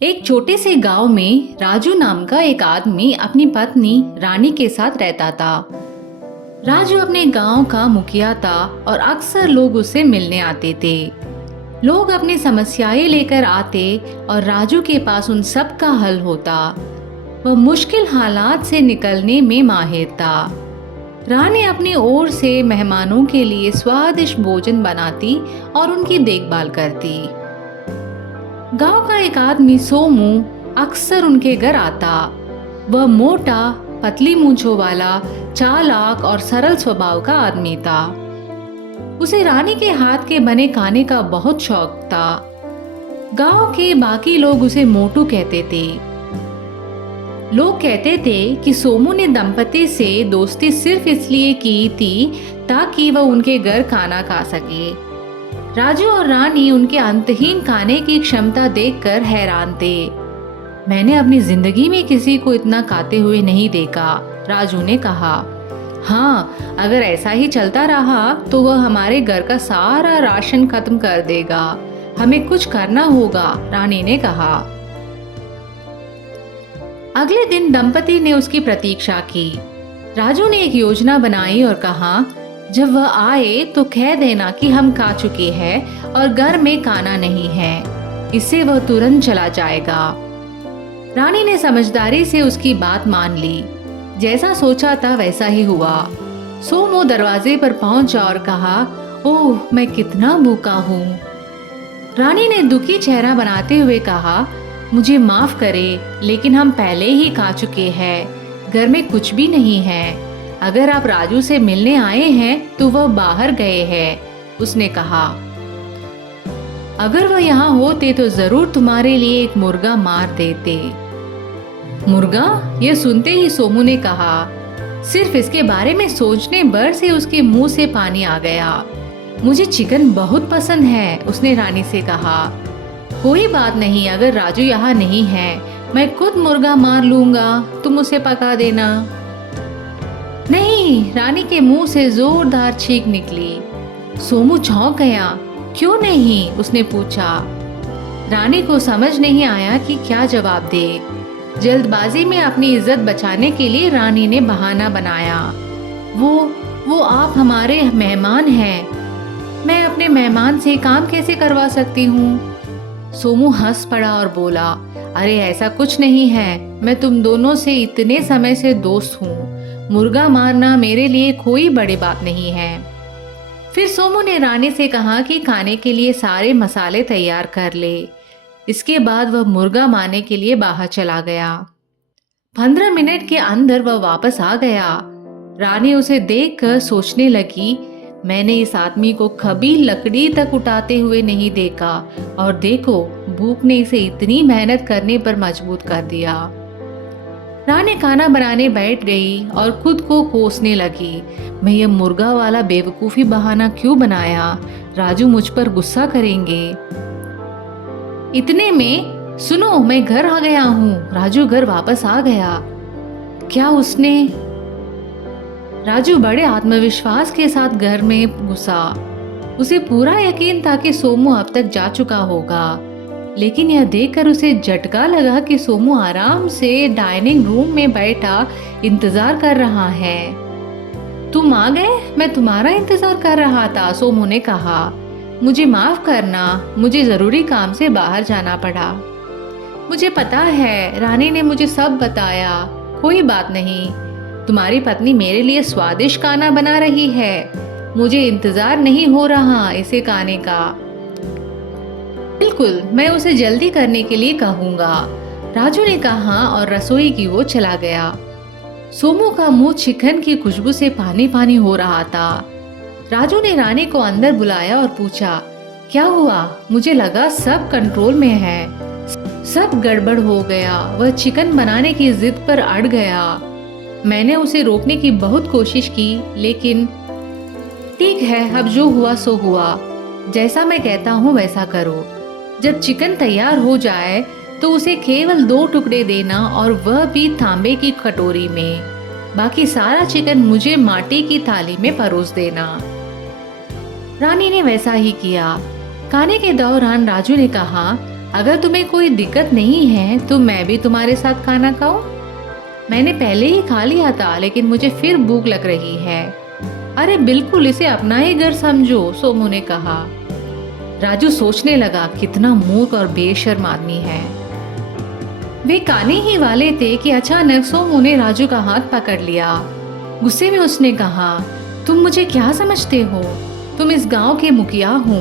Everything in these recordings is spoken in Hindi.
एक छोटे से गांव में राजू नाम का एक आदमी अपनी पत्नी रानी के साथ रहता था। राजू अपने गांव का मुखिया था और अक्सर लोग उससे मिलने आते थे। लोग अपनी समस्याएं लेकर आते और राजू के पास उन सब का हल होता। वह मुश्किल हालात से निकलने में माहिर था। रानी अपनी ओर से मेहमानों के लिए स्वादिष्ट भोजन बनाती और उनकी देखभाल करती। गांव का एक आदमी सोमू अक्सर उनके घर आता। वह मोटा, पतली मूंछों वाला, चालाक और सरल स्वभाव का आदमी था। उसे रानी के हाथ के बने खाने का बहुत शौक था। गांव के बाकी लोग उसे मोटू कहते थे। लोग कहते थे कि सोमू ने दंपति से दोस्ती सिर्फ इसलिए की थी ताकि वह उनके घर खाना खा सके। राजू और रानी उनके अंतहीन खाने की क्षमता देखकर हैरान थे। मैंने अपनी जिंदगी में किसी को इतना खाते हुए नहीं देखा, राजू ने कहा। हाँ, अगर ऐसा ही चलता रहा तो वह हमारे घर का सारा राशन खत्म कर देगा। हमें कुछ करना होगा, रानी ने कहा। अगले दिन दंपति ने उसकी प्रतीक्षा की। राजू ने एक योजना बनाई और कहा, जब वह आए तो कह देना कि हम खा चुके हैं और घर में खाना नहीं है। इससे वह तुरंत चला जाएगा। रानी ने समझदारी से उसकी बात मान ली। जैसा सोचा था वैसा ही हुआ। सोमू दरवाजे पर पहुंचा और कहा, ओह, मैं कितना भूखा हूँ। रानी ने दुखी चेहरा बनाते हुए कहा, मुझे माफ करे, लेकिन हम पहले ही खा चुके हैं। घर में कुछ भी नहीं है। अगर आप राजू से मिलने आए हैं तो वह बाहर गए हैं, उसने कहा। अगर वह यहाँ होते तो जरूर तुम्हारे लिए एक मुर्गा मार देते। मुर्गा? यह सुनते ही सोमू ने कहा। सिर्फ इसके बारे में सोचने भर से उसके मुंह से पानी आ गया। मुझे चिकन बहुत पसंद है, उसने रानी से कहा। कोई बात नहीं, अगर राजू यहाँ नहीं है मैं खुद मुर्गा मार लूंगा, तुम उसे पका देना। नहीं, रानी के मुंह से जोरदार चीख निकली। सोमू चौंक गया। क्यों नहीं? उसने पूछा। रानी को समझ नहीं आया कि क्या जवाब दे। जल्दबाजी में अपनी इज्जत बचाने के लिए रानी ने बहाना बनाया। वो आप हमारे मेहमान हैं। मैं अपने मेहमान से काम कैसे करवा सकती हूँ? सोमू हंस पड़ा और बोला, अरे ऐसा कुछ नहीं है। मैं तुम दोनों से इतने समय से दोस्त हूँ। मुर्गा मारना मेरे लिए कोई बड़ी बात नहीं है। फिर सोमू ने रानी से कहा कि खाने के लिए सारे मसाले तैयार कर ले। इसके बाद वह मुर्गा मारने के लिए बाहर चला गया। 15 मिनट के अंदर वह वापस आ गया। रानी उसे देखकर सोचने लगी, मैंने इस आदमी को कभी लकड़ी तक उठाते हुए नहीं देखा और देखो, भूख ने इसे इतनी मेहनत करने पर मजबूर कर दिया। रानी खाना बनाने बैठ गई और खुद को कोसने लगी। मैं ये मुर्गा वाला बेवकूफी बहाना क्यों बनाया? राजू मुझ पर गुस्सा करेंगे। इतने में सुनो, मैं घर आ गया हूँ। राजू घर वापस आ गया। क्या उसने? राजू बड़े आत्मविश्वास के साथ घर में घुसा। उसे पूरा यकीन था कि सोमू अब तक जा चुका होगा, लेकिन यह देखकर उसे झटका लगा कि सोमू आराम से डाइनिंग रूम में बैठा इंतजार कर रहा है। तुम आ गए? मैं तुम्हारा इंतजार कर रहा था, सोमू ने कहा। मुझे माफ करना, मुझे जरूरी काम से बाहर जाना पड़ा। मुझे पता है, रानी ने मुझे सब बताया। कोई बात नहीं, तुम्हारी पत्नी मेरे लिए स्वादिष्ट खाना बना रही है। मुझे इंतजार नहीं हो रहा इसे खाने का। बिल्कुल, मैं उसे जल्दी करने के लिए कहूँगा, राजू ने कहा और रसोई की ओर चला गया। सोमू का मुंह चिकन की खुशबू से पानी पानी हो रहा था। राजू ने रानी को अंदर बुलाया और पूछा, क्या हुआ? मुझे लगा सब कंट्रोल में है। सब गड़बड़ हो गया। वह चिकन बनाने की जिद पर अड़ गया। मैंने उसे रोकने की बहुत कोशिश की, लेकिन ठीक है, अब जो हुआ सो हुआ। जैसा मैं कहता हूँ वैसा करो। जब चिकन तैयार हो जाए तो उसे केवल 2 टुकड़े देना और वह भी तांबे की कटोरी में। बाकी सारा चिकन मुझे माटी की थाली में परोस देना। रानी ने वैसा ही किया। खाने के दौरान राजू ने कहा, अगर तुम्हें कोई दिक्कत नहीं है तो मैं भी तुम्हारे साथ खाना खाऊं? मैंने पहले ही खा लिया था, लेकिन मुझे फिर भूख लग रही है। अरे बिल्कुल, इसे अपना ही घर समझो, सोमू ने कहा। राजू सोचने लगा, कितना मूर्ख और बेशर्म आदमी है। वे खाने ही वाले थे कि अचानक सोमू ने राजू का हाथ पकड़ लिया। गुस्से में उसने कहा, तुम मुझे क्या समझते हो? तुम इस गांव के मुखिया हो।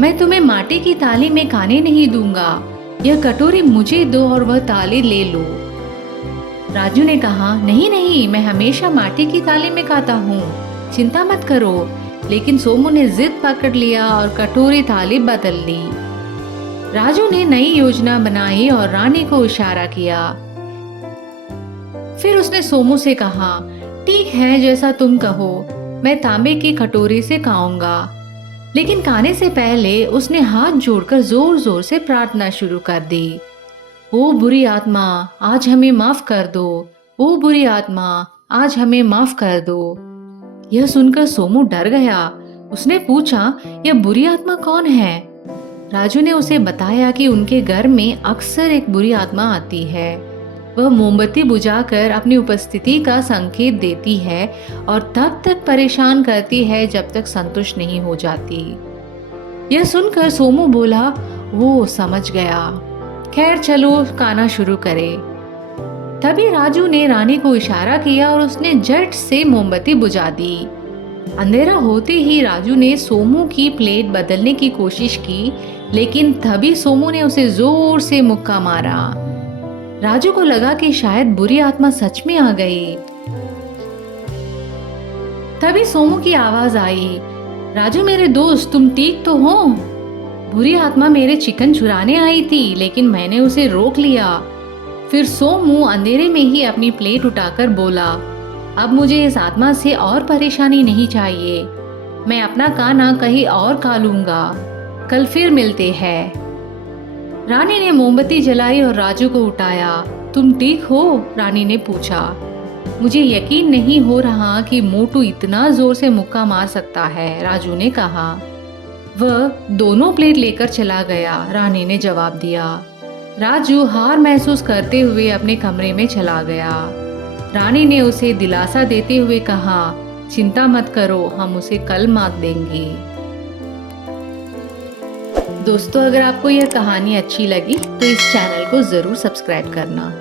मैं तुम्हें माटी की थाली में खाने नहीं दूंगा। यह कटोरी मुझे दो और वह थाली ले लो। राजू ने कहा, नहीं नहीं, मैं हमेशा माटी की थाली में खाता हूँ, चिंता मत करो। लेकिन सोमू ने जिद पकड़ लिया और कटोरी थाली बदल ली। राजू ने नई योजना बनाई और रानी को इशारा किया। फिर उसने सोमू से कहा, ठीक है, जैसा तुम कहो, मैं तांबे की कटोरी से खाऊंगा। लेकिन खाने से पहले उसने हाथ जोड़कर जोर जोर से प्रार्थना शुरू कर दी। ओ बुरी आत्मा, आज हमें माफ कर दो। ओ बुरी आत्मा, आज हमें माफ कर दो। यह सुनकर सोमू डर गया। उसने पूछा, यह बुरी आत्मा कौन है? राजू ने उसे बताया कि उनके घर में अक्सर एक बुरी आत्मा आती है। वह मोमबत्ती बुझाकर अपनी उपस्थिति का संकेत देती है और तब तक परेशान करती है जब तक संतुष्ट नहीं हो जाती। यह सुनकर सोमू बोला, वो समझ गया। खैर चलो खाना शुरू करें। तभी राजू ने रानी को इशारा किया और उसने झट से मोमबत्ती बुझा दी। अंधेरा होते ही राजू ने सोमू की प्लेट बदलने की कोशिश की, लेकिन तभी सोमू ने उसे जोर से मुक्का मारा। राजू को लगा कि शायद बुरी आत्मा सच में आ गई। तभी सोमू की आवाज आई, राजू मेरे दोस्त, तुम ठीक तो हो? बुरी आत्मा मेरे चिकन चुराने आई थी, लेकिन मैंने उसे रोक लिया। फिर सोमू अंधेरे में ही अपनी प्लेट उठाकर बोला, अब मुझे इस आत्मा से और परेशानी नहीं चाहिए। मैं अपना खाना कहीं और खा लूंगा। कल फिर मिलते हैं। रानी ने मोमबत्ती जलाई और राजू को उठाया। तुम ठीक हो? रानी ने पूछा। मुझे यकीन नहीं हो रहा कि मोटू इतना जोर से मुक्का मार सकता है, राजू ने कहा। वह दोनों प्लेट लेकर चला गया, रानी ने जवाब दिया। राजू हार महसूस करते हुए अपने कमरे में चला गया। रानी ने उसे दिलासा देते हुए कहा, चिंता मत करो, हम उसे कल मात देंगे। दोस्तों, अगर आपको यह कहानी अच्छी लगी तो इस चैनल को जरूर सब्सक्राइब करना।